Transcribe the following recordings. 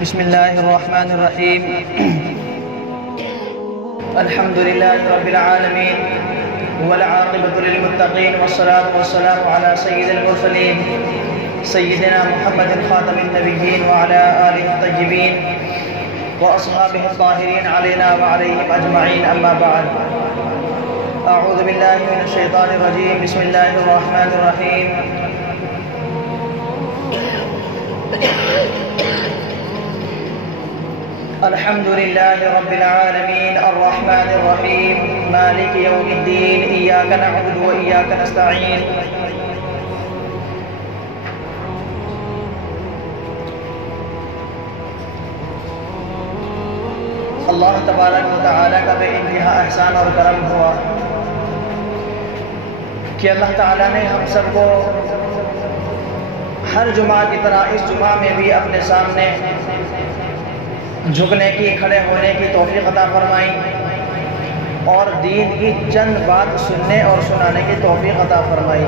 بسم الله الرحمن الرحيم. الحمد لله رب العالمين والعاقبة للمتقين والصلاة والسلام على سيد المرسلين سيدنا محمد خاتم النبيين وعلى آله الطيبين وأصحابه الطاهرين علينا وعليهم أجمعين. أما بعد، أعوذ بالله من الشيطان الرجيم. بسم الله الرحمن الرحيم. الحمد لله رب العالمين الرحمن الرحيم مالك يوم الدين إياك نعبد وإياك نستعين. اللہ تبارک و تعالیٰ کا بے انتہا احسان اور کرم ہوا کہ اللہ تعالیٰ نے ہم سب کو ہر جمعہ کی طرح اس جمعہ میں بھی اپنے سامنے جھکنے کی، کھڑے ہونے کی توفیق عطا فرمائی اور دین کی چند بات سننے اور سنانے کی توفیق عطا فرمائی.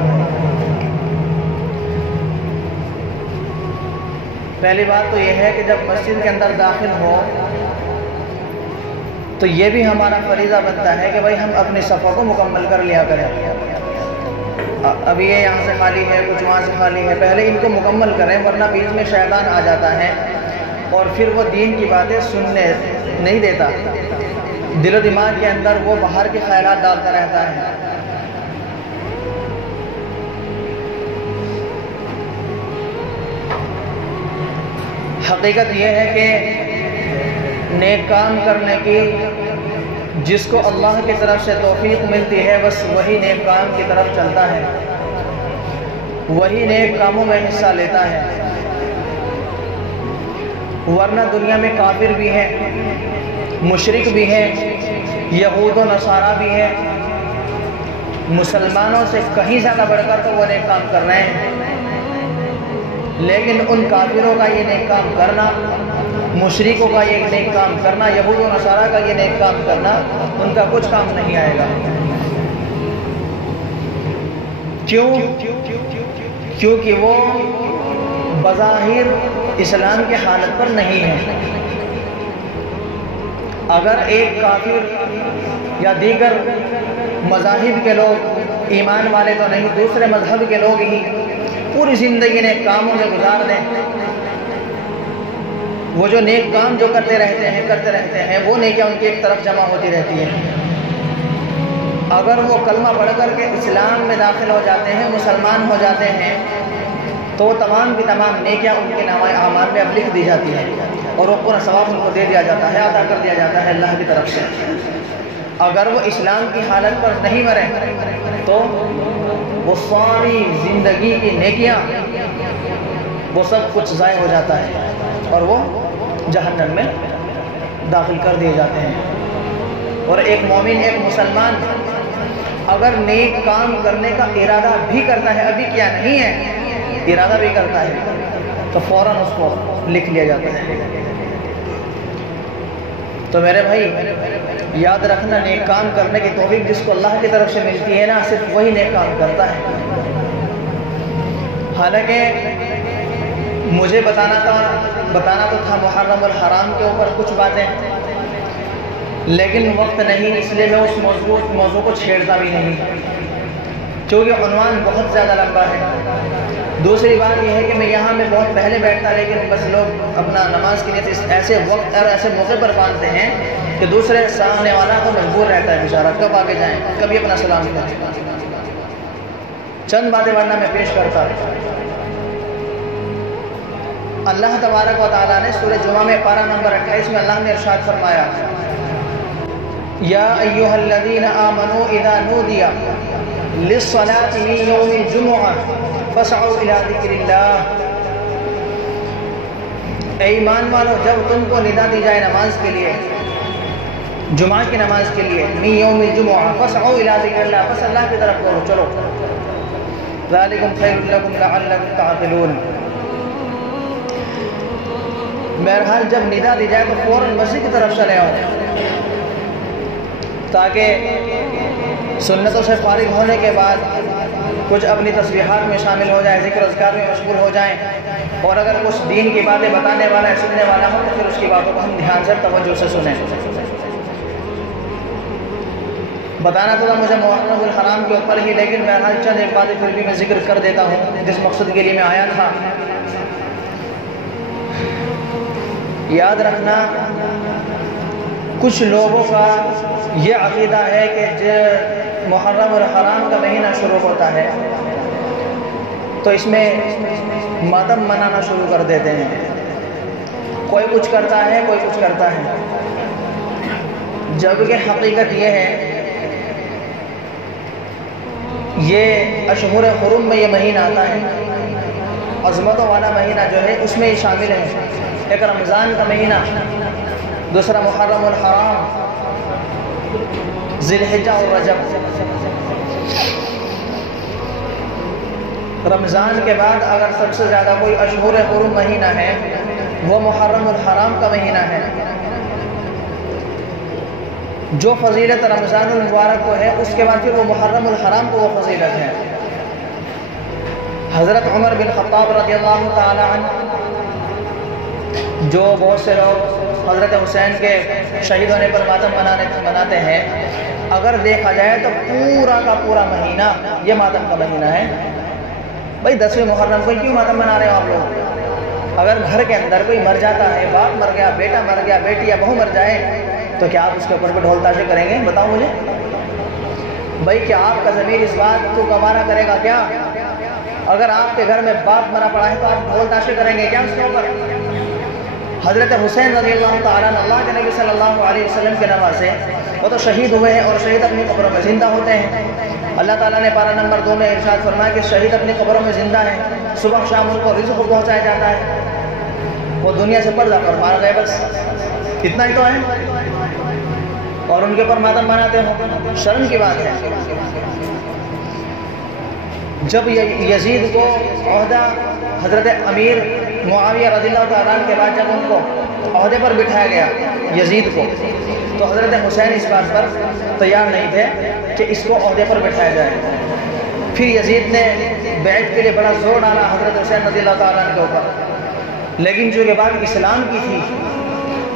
پہلی بات تو یہ ہے کہ جب مسجد کے اندر داخل ہو تو یہ بھی ہمارا فریضہ بنتا ہے کہ بھائی ہم اپنی صفوں کو مکمل کر لیا کریں. ابھی یہ یہاں سے خالی ہے، کچھ وہاں سے خالی ہے، پہلے ان کو مکمل کریں ورنہ بیچ میں شیطان آ جاتا ہے اور پھر وہ دین کی باتیں سننے نہیں دیتا. دل و دماغ کے اندر وہ باہر کے خیالات ڈالتا رہتا ہے. حقیقت یہ ہے کہ نیک کام کرنے کی جس کو اللہ کی طرف سے توفیق ملتی ہے بس وہی نیک کام کی طرف چلتا ہے، وہی نیک کاموں میں حصہ لیتا ہے. ورنہ دنیا میں کافر بھی ہیں، مشرک بھی ہیں، یہود و نصارہ بھی ہیں، مسلمانوں سے کہیں زیادہ بڑھ کر تو وہ نیک کام کر رہے ہیں. لیکن ان کافروں کا یہ نیک کام کرنا، مشرکوں کا یہ نیک کام کرنا، یہود و نصارہ کا یہ نیک کام کرنا ان کا کچھ کام نہیں آئے گا. کیونکہ وہ بظاہر اسلام کے حالت پر نہیں ہے. اگر ایک کافر یا دیگر مذاہب کے لوگ، ایمان والے تو نہیں، دوسرے مذہب کے لوگ ہی پوری زندگی نیک کاموں میں گزار دیں، وہ جو نیک کام جو کرتے رہتے ہیں وہ نیکیاں ان کی ایک طرف جمع ہوتی رہتی ہیں. اگر وہ کلمہ پڑھ کر کے اسلام میں داخل ہو جاتے ہیں، مسلمان ہو جاتے ہیں، تو تمام کی تمام نیکیاں ان کے نامہ اعمال میں اب لکھ دی جاتی ہیں اور وہ پورا ثواب ان کو دے دیا جاتا ہے، عطا کر دیا جاتا ہے اللہ کی طرف سے. اگر وہ اسلام کی حالت پر نہیں مرے تو وہ ساری زندگی کی نیکیاں وہ سب کچھ ضائع ہو جاتا ہے اور وہ جہنم میں داخل کر دیے جاتے ہیں. اور ایک مومن، ایک مسلمان اگر نیک کام کرنے کا ارادہ بھی کرتا ہے، ابھی کیا نہیں ہے، ارادہ بھی کرتا ہے، تو فوراً اس کو لکھ لیا جاتا ہے. تو میرے بھائی یاد رکھنا، نیک کام کرنے کی توفیق جس کو اللہ کی طرف سے ملتی ہے نا، صرف وہی نیک کام کرتا ہے. حالانکہ مجھے بتانا تو تھا محرم الحرام کے اوپر کچھ باتیں، لیکن وقت نہیں، اس لیے میں اس موضوع کو چھیڑتا بھی نہیں کیونکہ عنوان بہت زیادہ لمبا ہے. دوسری بات یہ ہے کہ میں یہاں میں بہت پہلے بیٹھتا، لیکن بس لوگ اپنا نماز کی نیت ایسے وقت اور ایسے موقع پر باندھتے ہیں کہ دوسرے سامنے والا تو مجبور رہتا ہے بیچارہ، کب آگے جائیں، کبھی اپنا سلام کریں. چند باتیں ورنہ میں پیش کرتا. اللہ تبارک و تعالیٰ نے سورہ جمعہ میں پارہ نمبر 28 میں اللہ نے ارشاد فرمایا، یا ایھا الذین آمنوا اذا نودی للصلاۃ من یوم الجمعہ فاسعوا الی ذکر اللہ. اے ایمان والو، جب تم کو ندا دی جائے نماز کے لیے، جمعہ کی نماز کے لیے، من یوم الجمعہ فاسعوا الی ذکر اللہ، بس اللہ کی طرف کرو، چلو، ذالکم خیر لکم لعلکم تعقلون. بہرحال جب ندا دی جائے تو فوراً مسجد کی طرف چلے آؤ تاکہ سنتوں سے فارغ ہونے کے بعد کچھ اپنی تسبیحات میں شامل ہو جائیں، ذکر اذکار میں مشغول ہو جائیں اور اگر کچھ دین کی باتیں بتانے والا ہے، سننے والا ہو، تو پھر اس کی باتوں کو ہم دھیان سے توجہ سے سنیں۔ بتانا تو تھا مجھے محرم الحرام کے اوپر ہی، لیکن بہرحال چند ایک باتیں پھر بھی میں ذکر کر دیتا ہوں جس مقصد کے لیے میں آیا تھا۔ یاد رکھنا، کچھ لوگوں کا یہ عقیدہ ہے کہ جب محرم الحرام کا مہینہ شروع ہوتا ہے تو اس میں ماتم منانا شروع کر دیتے ہیں، کوئی کچھ کرتا ہے، کوئی کچھ کرتا ہے، جبکہ حقیقت یہ ہے یہ اشہر حرم میں یہ مہینہ آتا ہے، عظمتوں والا مہینہ جو ہے اس میں یہ شامل ہے۔ ایک رمضان کا مہینہ، دوسرا محرم الحرام، ذی الحجہ اور رجب۔ رمضان کے بعد اگر سب سے زیادہ کوئی اشہر حرم مہینہ ہے وہ محرم الحرام کا مہینہ ہے۔ جو فضیلت رمضان المبارک کو ہے اس کے بعد پھر وہ محرم الحرام کو وہ فضیلت ہے۔ حضرت عمر بن خطاب رضی اللہ تعالی عنہ، جو بہت سے لوگ حضرت حسین کے شہید ہونے پر ماتم مناتے ہیں، اگر دیکھا جائے تو پورا کا پورا مہینہ یہ ماتم کا مہینہ ہے۔ بھائی 10ویں محرم کو کیوں ماتم منا رہے ہو آپ لوگ؟ اگر گھر کے اندر کوئی مر جاتا ہے، باپ مر گیا، بیٹا مر گیا، بیٹی یا بہو مر جائے، تو کیا آپ اس کے اوپر ڈھول تاشے کریں گے؟ بتاؤ مجھے بھائی، کیا آپ کا ضمیر اس بات کو گوارا کرے گا کیا؟ اگر آپ کے گھر میں باپ مرا پڑا ہے تو آپ ڈھول تاشے کریں گے کیا اس کے اوپر؟ حضرت حسین رضی اللہ تعالیٰ عنہ، اللہ کے نبی صلی اللہ علیہ وسلم کے نواسے، وہ تو شہید ہوئے ہیں اور شہید اپنی قبروں میں زندہ ہوتے ہیں۔ اللہ تعالیٰ نے پارہ نمبر 2 میں ارشاد فرمایا کہ شہید اپنی قبروں میں زندہ ہیں، صبح شام ان کو رزق پہنچایا جاتا ہے، وہ دنیا سے پردہ پر مار گئے، بس اتنا ہی تو ہے، اور ان کے اوپر ماتم مناتے ہو، شرم کی بات ہے۔ جب یزید کو عہدہ حضرت امیر معاویہ رضی اللہ تعالیٰ عنہ کے بعد جب ان کو عہدے پر بٹھایا گیا یزید کو، تو حضرت حسین اس بات پر تیار نہیں تھے کہ اس کو عہدے پر بٹھایا جائے۔ پھر یزید نے بیعت کے لیے بڑا زور ڈالا حضرت حسین رضی اللہ تعالیٰ عنہ کے اوپر، لیکن چونکہ بات اسلام کی تھی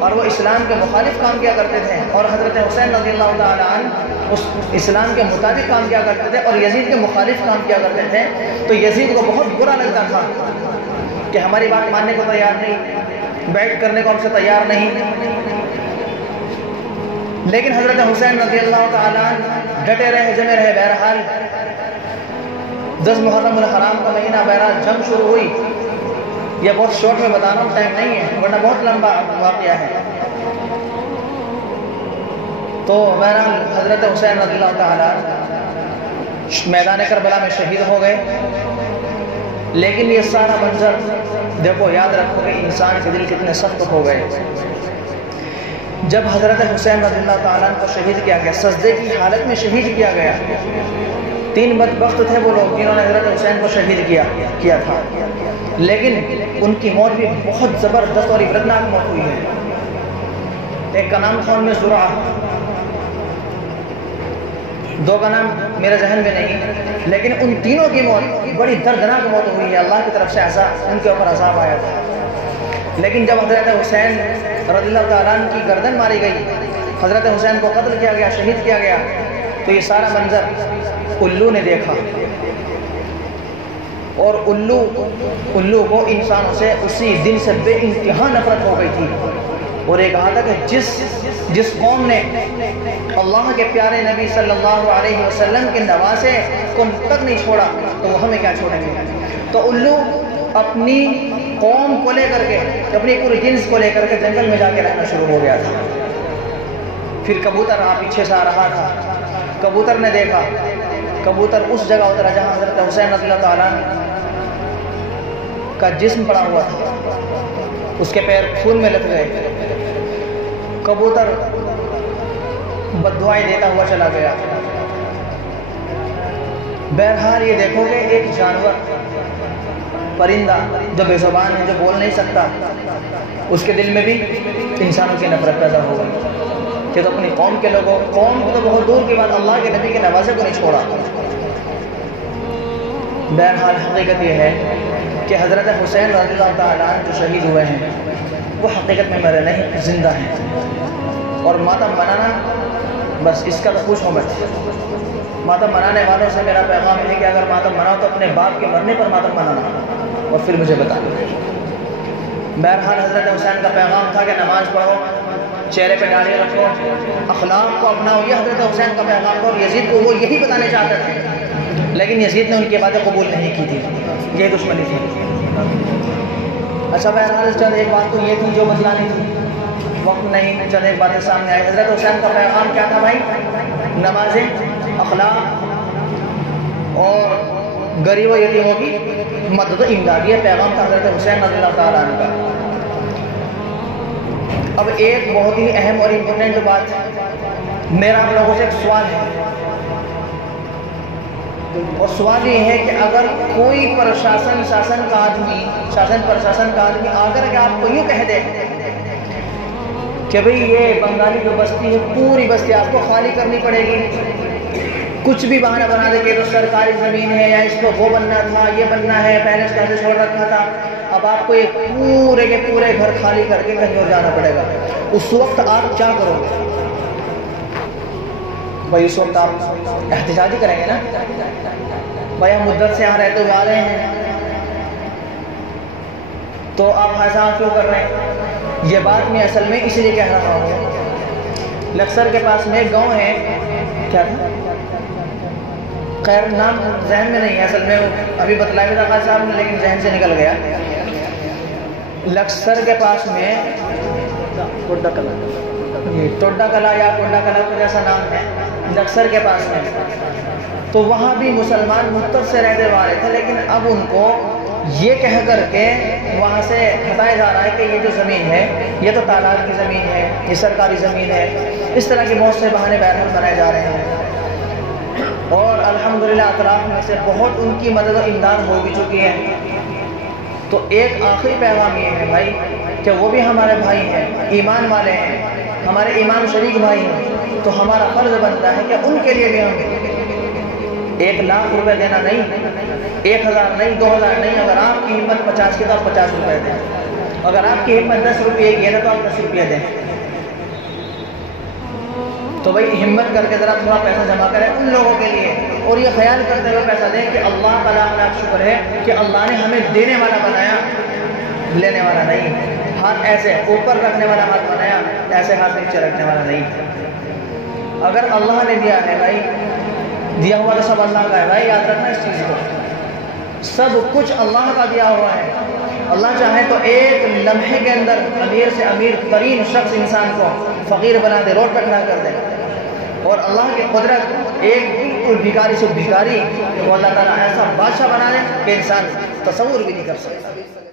اور وہ اسلام کے مخالف کام کیا کرتے تھے، اور حضرت حسین رضی اللہ تعالیٰ عنہ اس اسلام کے مطابق کام کیا کرتے تھے اور یزید کے مخالف کام کیا کرتے تھے، تو یزید کو بہت برا لگتا تھا کہ ہماری بات ماننے کو تیار نہیں، بیعت کرنے کو ہم سے تیار نہیں۔ لیکن حضرت حسین رضی اللہ تعالیٰ عنہ ڈٹے رہے، جمے رہے۔ بہرحال 10 محرم الحرام کا مہینہ، بہرحال جنگ شروع ہوئی۔ یہ بہت شارٹ میں بتانا ہوں، ٹائم نہیں ہے ورنہ بہت لمبا واقعہ ہے۔ تو بہرحال حضرت حسین رضی اللہ تعالیٰ میدان کربلا میں شہید ہو گئے۔ لیکن یہ سارا منظر دیکھو، یاد رکھو کہ انسان کے دل کتنے سخت ہو گئے جب حضرت حسین رضی اللہ تعالیٰ کو شہید کیا گیا، سجدے کی حالت میں شہید کیا گیا۔ 3 بدبخت تھے وہ لوگ جنہوں نے حضرت حسین کو شہید کیا تھا، لیکن ان کی موت بھی بہت زبردست اور عبرتناک موت ہوئی ہے۔ ایک کا نام تھا ان میں زرعہ، 2 کا نام میرے ذہن میں نہیں، لیکن ان تینوں کی موت بڑی دردناک موت ہوئی ہے۔ اللہ کی طرف سے ان کے اوپر عذاب آیا تھا۔ لیکن جب حضرت حسین رضی اللہ تعالیٰ عنہ کی گردن ماری گئی، حضرت حسین کو قتل کیا گیا، شہید کیا گیا، تو یہ سارا منظر الو نے دیکھا، اور الو کو انسانوں سے اسی دن سے بے انتہا نفرت ہو گئی تھی، اور یہ کہا تھا کہ جس قوم نے اللہ کے پیارے نبی صلی اللہ علیہ وسلم کے نواسے کو تک نہیں چھوڑا تو وہ ہمیں کیا چھوڑیں گے۔ تو الو اپنی قوم کو لے کر کے، اپنی پوری جنس کو لے کر کے جنگل میں جا کے رہنا شروع ہو گیا تھا۔ پھر کبوتر پیچھے سے آ رہا تھا، کبوتر نے دیکھا، کبوتر اس جگہ اترا جہاں حضرت حسین رضی اللہ تعالیٰ کا جسم پڑا ہوا تھا، اس کے پیر خون میں لت گئے، کبوتر بددعائیں دیتا ہوا چلا گیا۔ بہرحال یہ دیکھو کہ ایک جانور، پرندہ جو بے زبان ہے، جو بول نہیں سکتا، اس کے دل میں بھی انسانوں کی نفرت پیدا ہو گئی کہ تو اپنی قوم کے لوگوں، قوم کو تو بہت دور کی بات، اللہ کے نبی کے نوازے کو نہیں چھوڑا۔ بہرحال حقیقت یہ ہے کہ حضرت حسین رضی اللہ تعالیٰ عنہ جو شہید ہوئے ہیں وہ حقیقت میں مرے نہیں، زندہ ہیں۔ اور ماتم منانا بس اس کا تو پوچھو مت۔ ماتم منانے والوں سے میرا پیغام ہے کہ اگر ماتم مناؤ تو اپنے باپ کے مرنے پر ماتم منانا اور پھر مجھے بتانا۔ بہرحال حضرت حسین کا پیغام تھا کہ نماز پڑھو، چہرے پہ داڑھی رکھو، اخلاق کو اپناؤ، یہ حضرت حسین کا پیغام تھا۔ اور یزید کو وہ یہی بتانے چاہتے تھے، لیکن یزید نے ان کی باتیں قبول نہیں کی تھی، یہ دشمنی تھی۔ اچھا بہرحال چند ایک بات تو یہ تھی جو بتلانی تھی، وقت نہیں، چند ایک باتیں سامنے آئی۔ حضرت حسین کا پیغام کیا تھا بھائی؟ نمازیں، اخلاق اور غریب و یتیموں کی مدد و امداد، یہ پیغام تھا حضرت حسین رضی اللہ تعالیٰ عنہ کا۔ اب ایک بہت ہی اہم اور امپورٹنٹ بات، میرا آپ لوگوں سے ایک سوال ہے، اور سوال یہ ہے کہ اگر کوئی پرشاسن کا آدمی اگر کہ آپ کو یوں کہہ دے کہ بھئی یہ بنگالی جو بستی ہے پوری بستی آپ کو خالی کرنی پڑے گی، کچھ بھی بہانہ بنا دے کہ تو سرکاری زمین ہے یا اس کو وہ بننا تھا، یہ بننا ہے، پہلے اس کا سے چھوڑ رکھا تھا، اب آپ کو یہ پورے کے پورے گھر خالی کر کے کہیں اور جانا پڑے گا، اس وقت آپ کیا کرو گے؟ بھائی اس وقت آپ احتجاج ہی کریں گے نا، بھائی ہم مدت سے یہاں رہتے ہوئے آ رہے ہیں، تو آپ ایسا کیوں کر رہے ہیں؟ یہ بات میں اصل میں اس لیے کہہ رہا ہوں، لکسر کے پاس میں ایک گاؤں ہے، کیا تھا؟ خیر نام ذہن میں نہیں ہے، اصل میں ابھی بتلایا بھی تھا صاحب نے لیکن ذہن سے نکل گیا۔ لکسر کے پاس میں ٹوڈا کلا یا ٹوڈا کلا کا جیسا نام ہے، لکسر کے پاس میں، تو وہاں بھی مسلمان مدت سے رہتے والے تھے، لیکن اب ان کو یہ کہہ کر کے وہاں سے ہٹایا جا رہا ہے کہ یہ جو زمین ہے یہ تو تالاب کی زمین ہے، یہ سرکاری زمین ہے، اس طرح کے بہت سے بہانے بہرحال بنائے جا رہے ہیں۔ اور الحمدللہ اطراف میں سے بہت ان کی مدد و امداد ہو بھی چکی ہے۔ تو ایک آخری پیغام یہ ہے بھائی کہ وہ بھی ہمارے بھائی ہیں، ایمان والے ہیں، ہمارے ایمان شریک بھائی ہیں، تو ہمارا فرض بنتا ہے کہ ان کے لیے بھی ہم 1,00,000 روپے دینا نہیں، 1,000 نہیں، 2,000 نہیں، اگر آپ کی ہمت 50 کی تو آپ 50 روپے دیں، اگر آپ کی ہمت 10 روپے کی ہے تو آپ 10 روپے دیں۔ تو بھائی ہمت کر کے ذرا تھوڑا پیسہ جمع کریں ان لوگوں کے لیے، اور یہ خیال کرتے ہوئے پیسہ دیں کہ اللہ تعالیٰ کا شکر ہے کہ اللہ نے ہمیں دینے والا بنایا، لینے والا نہیں، ہاتھ ایسے اوپر رکھنے والا ہاتھ بنایا، ایسے ہاتھ نیچے رکھنے والا نہیں۔ اگر اللہ نے دیا ہے بھائی، دیا ہوا تو سب اللہ کا ہے بھائی، یاد رکھنا اس چیز کو، سب کچھ اللہ کا دیا ہوا ہے۔ اللہ چاہے تو ایک لمحے کے اندر امیر سے امیر ترین شخص انسان کو فقیر بنا دے، روڈ پہ کھڑا کر دے، اور اللہ کی قدرت ایک بالکل بھکاری سے بھکاری وہ اللہ تعالیٰ ایسا بادشاہ بنا دے کہ انسان تصور بھی نہیں کر سکتا۔